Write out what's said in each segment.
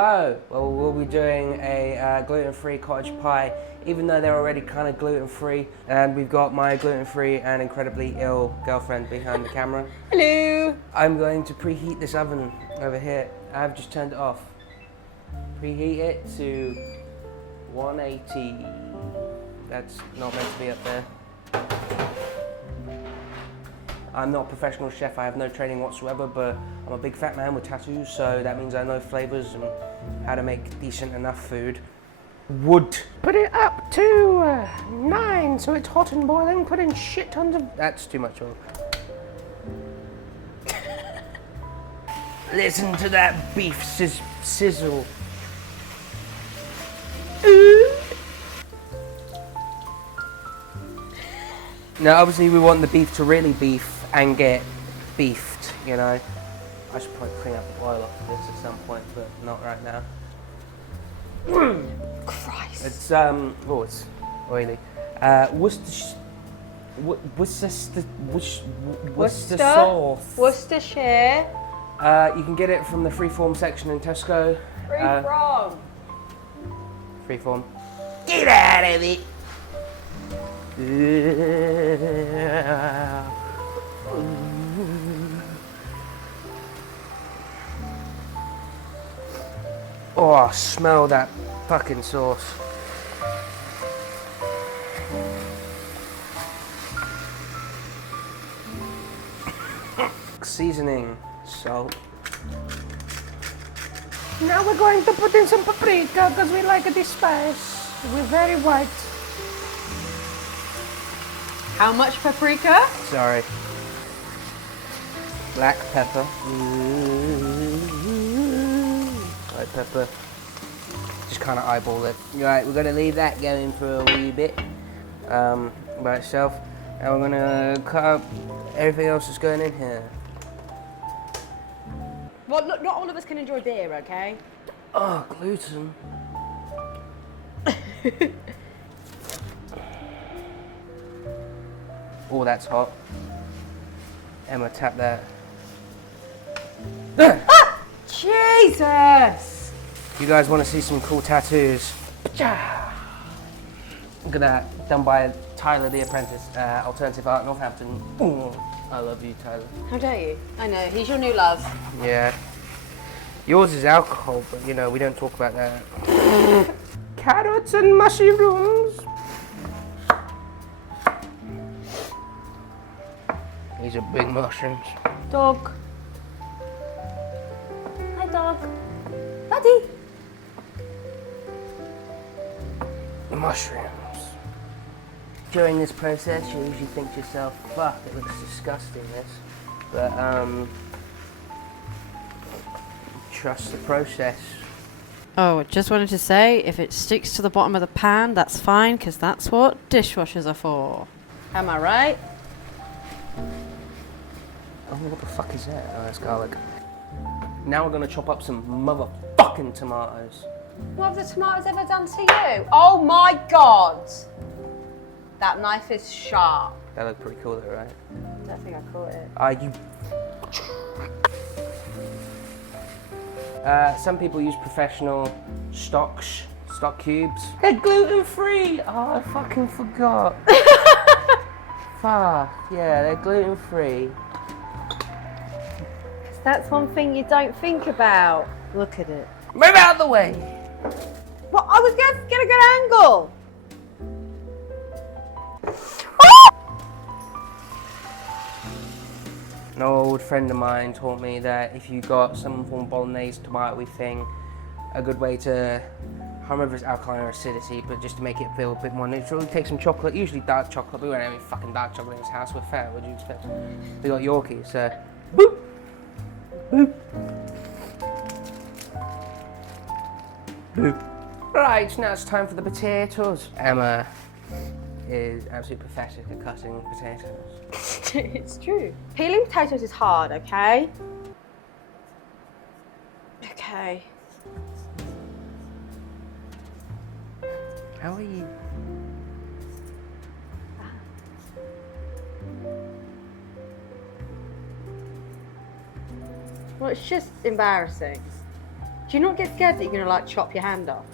Hello! Well, we'll be doing a gluten-free cottage pie, even though they're already kind of gluten-free. And we've got my gluten-free and incredibly ill girlfriend behind the camera. Hello! I'm going to preheat this oven over here. I've just turned it off. Preheat it to 180. That's not meant to be up there. I'm not a professional chef, I have no training whatsoever, but I'm a big fat man with tattoos, so that means I know flavours and how to make decent enough food. Wood. Put it up to 9 so it's hot and boiling, put in shit tons of... That's too much oil. Listen to that beef sizzle. Now obviously we want the beef to really beef and get beefed, you know. I should probably clean up the oil off of this at some point, but not right now. Christ. It's it's oily. Worcestershire sauce. Worcestershire. You can get it from the freeform section in Tesco. Freeform. Get out of it! Oh, smell that fucking sauce. Seasoning, salt. Now we're going to put in some paprika because we like it spice. We're very white. How much paprika? Sorry. Black pepper. White pepper. Just kind of eyeball it. Right, we're going to leave that going for a wee bit by itself. And we're going to cut up everything else that's going in here. Well, look, not all of us can enjoy beer, okay? Oh, gluten. Oh, that's hot. Emma, tap that. Ah! Jesus! You guys want to see some cool tattoos? Look at that, done by Tyler the Apprentice, Alternative Art, Northampton. Ooh, I love you, Tyler. How dare you? I know, he's your new love. Yeah. Yours is alcohol, but you know, we don't talk about that. Carrots and mushrooms. These are big mushrooms. Dog. Hi, dog. Daddy. Mushrooms. During this process, you usually think to yourself, fuck, it looks disgusting, this. But, trust the process. Oh, just wanted to say, if it sticks to the bottom of the pan, that's fine, because that's what dishwashers are for. Am I right? Oh, what the fuck is that? Oh, that's garlic. Now we're gonna chop up some motherfucking tomatoes. What have the tomatoes ever done to you? Oh my God! That knife is sharp. That looked pretty cool though, right? I don't think I caught it. Some people use professional stock cubes. They're gluten-free! Oh, I fucking forgot. Fuck, yeah, they're gluten-free. That's one thing you don't think about. Look at it. Move out of the way! Well, I was going to get a good angle. An old friend of mine taught me that if you got some form of bolognese tomato thing, a good way to, I can't remember if it's alkaline or acidity, but just to make it feel a bit more neutral, take some chocolate, usually dark chocolate. We won't have any fucking dark chocolate in this house, we're fair, what do you expect? We got Yorkies, so boop, boop, boop. Right, now it's time for the potatoes. Emma is absolutely pathetic at cutting potatoes. It's true. Peeling potatoes is hard, okay? Okay. How are you? Well, it's just embarrassing. Do you not get scared that you're going to like chop your hand off?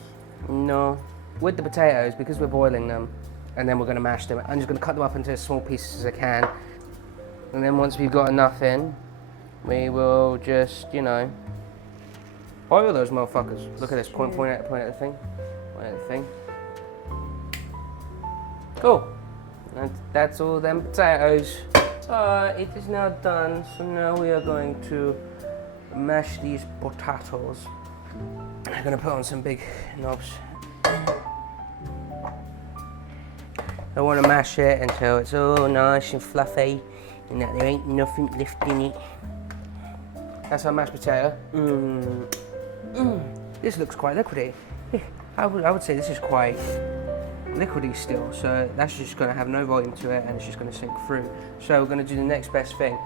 No. With the potatoes, because we're boiling them, and then we're going to mash them, I'm just going to cut them up into as small pieces as I can. And then once we've got enough in, we will just, you know, boil those motherfuckers. Look at this, point at the thing. Point at the thing. Cool. And that's all them potatoes. It is now done, so now we are going to mash these potatoes. I'm going to put on some big knobs. I want to mash it until it's all nice and fluffy and that there ain't nothing left in it. That's our mashed potato. This looks quite liquidy. I would say this is quite liquidy still, so that's just going to have no volume to it and it's just going to sink through. So we're going to do the next best thing.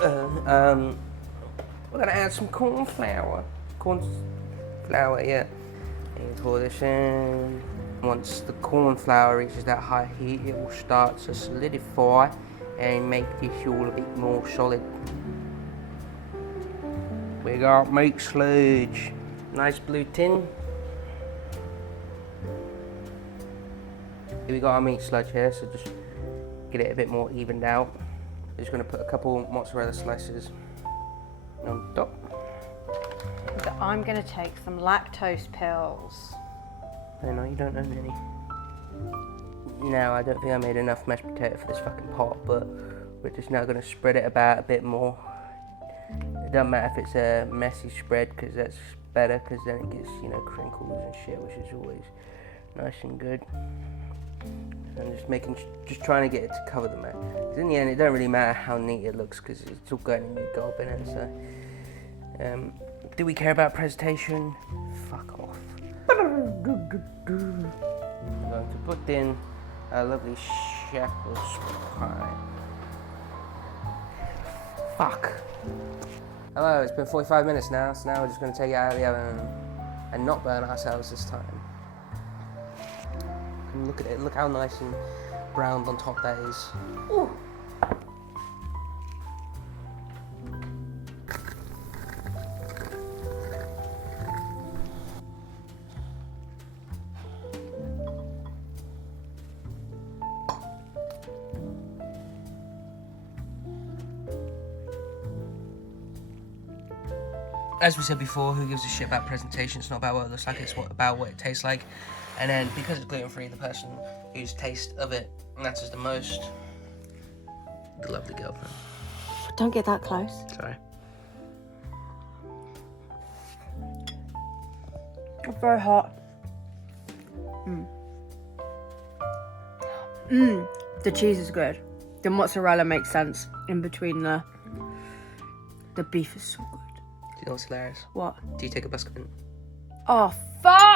We're going to add some corn flour. Corn flour, yeah. And pour this in. Once the corn flour reaches that high heat, it will start to solidify and make this all a bit more solid. We got meat sludge. Nice blue tin. We got our meat sludge here, so just get it a bit more evened out. Just going to put a couple mozzarella slices on top. I'm going to take some lactose pills. I know you don't own any. Now I don't think I made enough mashed potato for this fucking pot, but we're just now going to spread it about a bit more. It doesn't matter if it's a messy spread, because that's better, because then it gets, you know, crinkles and shit, which is always nice and good. And just trying to get it to cover the mat. Because in the end, it don't really matter how neat it looks, because it's all going in your gob in it. So, do we care about presentation? Fuck off. I'm going to put in a lovely shepherd's pie. Fuck. Hello, it's been 45 minutes now, so now we're just going to take it out of the oven and not burn ourselves this time. And look at it, look how nice and browned on top that is. Ooh. As we said before, who gives a shit about presentation? It's not about what it looks like, it's about what it tastes like. And then, because it's gluten-free, the person whose taste of it matters the most, the lovely girlfriend. Don't get that close. Sorry. It's very hot. The cheese is good. The mozzarella makes sense in between the beef is so good. Do you know what's hilarious? What? Do you take a biscuit? Oh, fuck!